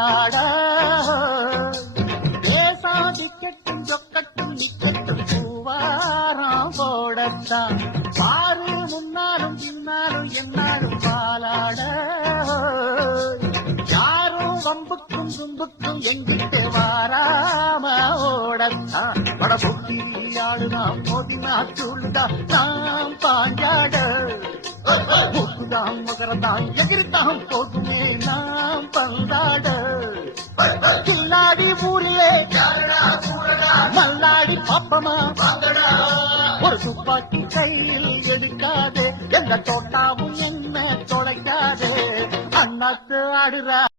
பாலாட தேசாதிக்கட்டும் சொக்கட்டும் நிக்கட்டும் பூவாராம் போடத்தான் பாரு முன்னாலும் பின்னாலும் என்னாலும் பாலாட யாரும் வம்புக்கும் தும்புக்கும் எங்கிட்டு வாராம ஓடத்தான் வட பொட்டியாளுதான் போதினா சூழ்தான் நாம் பாஞ்சாட முக்குதான் மகரதான் எகிரித்தான் போதுமே நாம் பந்தாட கில்லாடி ஊரிலே மல்லாடி பாப்பமா ஒரு துப்பாக்கி கையில் எடுக்காதே எந்த தோட்டாவும் என்ன தொலைக்காதே அண்ணாத்து ஆடுறா